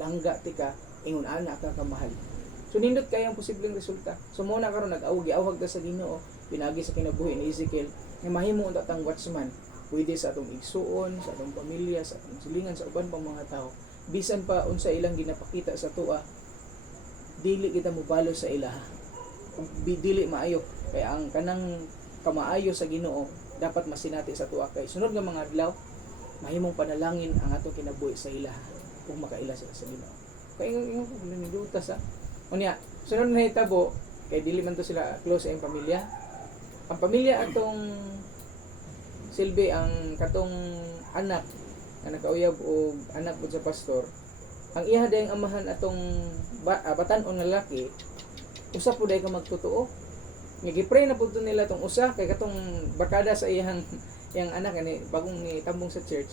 palangga ti ka, ingon ana ka kamahal. So nindot kay ang posibleng resulta. So mo na karon nag-awag ta sa Ginoo, pinagi sa kinabuhi ni Ezekiel, nga mahimo unta tang watchman, pwede sa atong igsuon, sa atong pamilya, sa atong silingan, sa uban pang mga tao. Bisan pa unsa ilang ginapakita sa tuwa, dili kita mobalo sa ilaha. Dili maayo kay ang kanang kamaayo sa Ginoo dapat masinati sa tuwa kay sunod nga mga adlaw mahimong panalangin ang atong kinabuhi sa ilaha kung makaila sila sa Ginoo. Kay yung niduta sa unya sunod na hitabo kay dili man to sila close sa iyang pamilya. Ang pamilya atong silbi ang katong anak nga nakauyab og anak pud sa pastor. Ang iha dayang amahan atong batan-on nga lalaki usa pud ay ka magtotoo. Gipray na pud nila tong usa kay katong barkada sa iyang anak ani bagong tambong sa church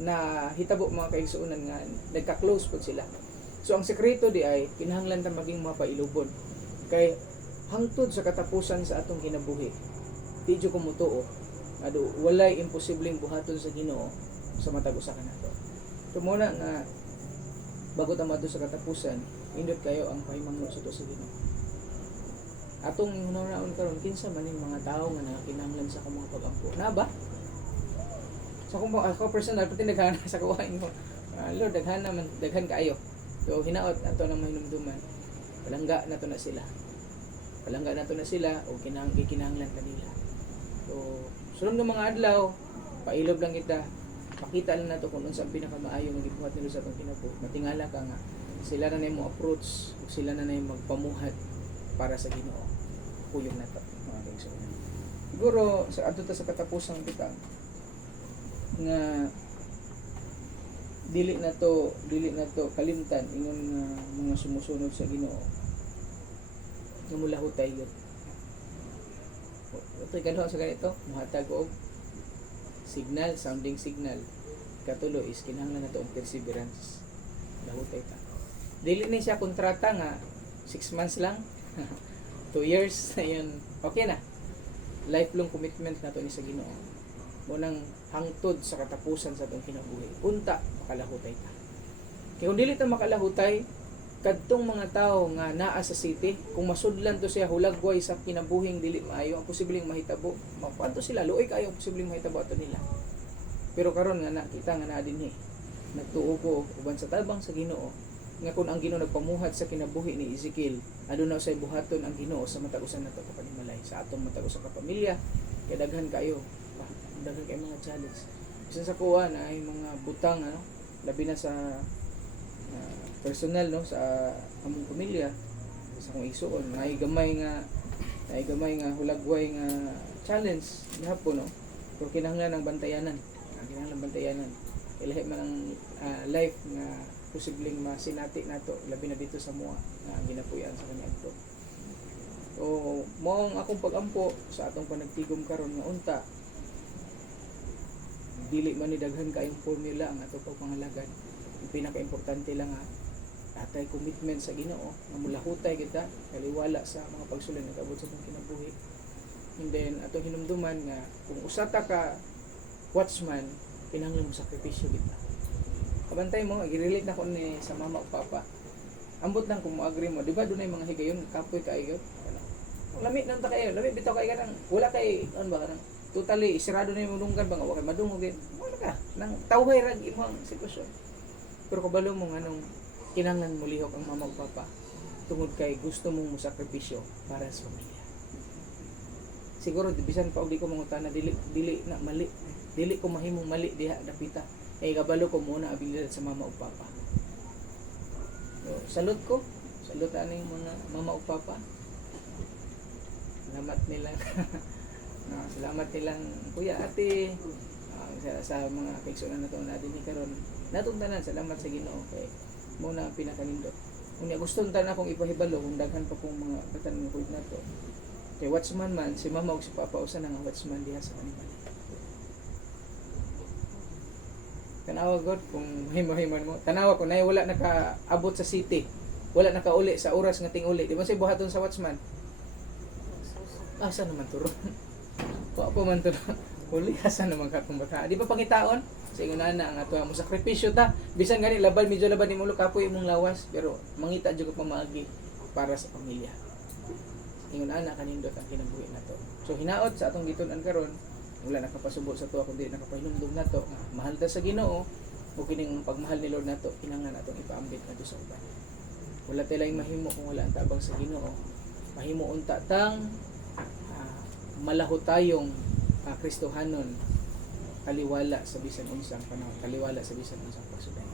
na hitabo mga kaigsuonan nga nagka-close pud sila. So ang sekreto di ay kinahanglan ta maging mapailubon kay hangtod sa katapusan sa atong kinabuhi. Di jud ko mutuo adu walay imposibleng buhaton sa Ginoo sa matag usa ka nato. So muna nga bago ta madto sa katapusan, indot kayo ang pahimangno sa to sa Ginoo. Atong hinunaon karon kinsa man ning mga tawo nga nakakinahanglan sa akong mga pag-ampo. Na ba? Sa akong ako personal pati daghan sa kuwain ko. Lord daghan kaayo. So hinaot ato nang mahinumduman. Palangga na to na sila. Palangga na to na sila o kinahanglan kanila. So sunod ng mga adlaw, pailob lang kita. Pakita lang nato kung unsa ang pinakamaayo nga gibuhat nila sa atong kinabuhi. Matingala ka nga sila na nay mo approach, sila na nay magpamuhat para sa Ginoo. Puyong na to mga kaigsuonan. Siguro sa adto ta sa katapusang kita nga dili na to kalimtan ingon nga mga sumusunod sa Ginoo nga mulahutay gyud. Ito'y kaduha sa ganito, muhatag og signal, sounding signal. Katulo is kinahanglan nato og perseverance. Lahutay ta. Dili ni siya kontrata nga 6 months lang, 2 years, ayun, okay na. Lifelong commitment nato ni sa Ginoo. Munang hangtod sa katapusan sa atong kinabuhi. Unta makalahutay ta. Kaya kung dili ta makalahutay, kadtong mga tao nga naa sa city, kung masudlan to siya hulagway sa kinabuhing dili maayo, ang posibleng mahitabo, mapanto sila luoy kayo ang posibleng mahitabo ato nila. Pero karon nga nakita nga naa dinhi, nagtuo ko uban sa tabang sa Ginoo nga kung ang Ginoo nagpamuhat sa kinabuhi ni Ezekiel, aduna usay buhaton ang Ginoo sa matag-usan nato ka panimalay sa atong matag-usa ka pamilya. Kay daghan kayo, daghan kay mga challenge. Bisan sa kuha na ay mga butang labi na sa personal sa among pamilya, sa akong igsuon, ay gamay nga hulagway nga challenge gihapon pero kinahanglan ang bantayanan. Kay lahi man ang life nga posibleng masinati nato labi na dito sa mua nga ginapuy-an sa kaniadto. So mao ang akong pag-ampo sa atong panagtigom karon nga unta dili man ni daghan kaayong formula ang atong pagpangalagad. Ang pinaka-importante lang atay commitment sa Ginoo nga mulahutay kita kaliwala sa mga pagsulay nga kabot sa atong kinabuhi. And then atong hinumduman nga kung usa ta ka watchman, kinahanglan mo sakripisyo kita. Kabantay mo, i-relate na ko ni sa mama o papa. Ambot lang kung mo-agree mo, di ba dunay mga higayon kapoy kaayo? Lamit nang ta kayo, lamit bitaw kay kanang wala kay ba kanang totally isirado na yung dunggan ba nga wa kay madungog gid. Wala ka nang tawhay ra imong sitwasyon. Pero kabalo mo nganong kinahanglan mo lihok ang mama ug papa tungod kay gusto mong musakripisyo para sa pamilya. Siguro bisan pa og di ko mangutana dili na mali. Dili ko mahimong mali diha dapita. Kay kabalo ko muna abilidad sa mama ug papa. So, salud ani mga mama ug papa. Salamat nila. Salamat nilang kuya, ate, sa mga kaigsuonan nato na dinhi karon. Natong tanan salamat sa Ginoo kay mo na pinakanindot. Unya gusto ta na akong ipahibalo kung daghan pa kong mga batan nga kuy nato. Kay watchman man si mama ug si papa usa na nga watchman diha sa kanila. Tanawa god kung himahiman mo. Tanawa ko nay wala nakaabot sa city. Wala nakauli sa oras nga ting-uli. Di ba say buhaton sa watchman? Asa naman turon? Wa pa man turon. Uli asa naman ka kung bata. Di ba pangitaon? Sa ingon na ang ato mo sakripisyo ta. bisan gani laban medyo laban ni mulo kapoy imong lawas pero mangita jud ka pamaagi para sa pamilya. Ingon ana kanindot ang kinabuhi nato. So hinaot sa atong gitun-an karon wala nakapasubo sa tuwa kundi nakapahinumdum nato nga mahal ta sa Ginoo o kining pagmahal ni Lord nato kinahanglan atong ipaambit nato sa uban. Wala tay laing mahimo kung wala ang tabang sa Ginoo. Mahimo unta tang malaho tayong Kristohanon kaliwala sa bisan unsang panahon, kaliwala sa bisan unsang pagsubay.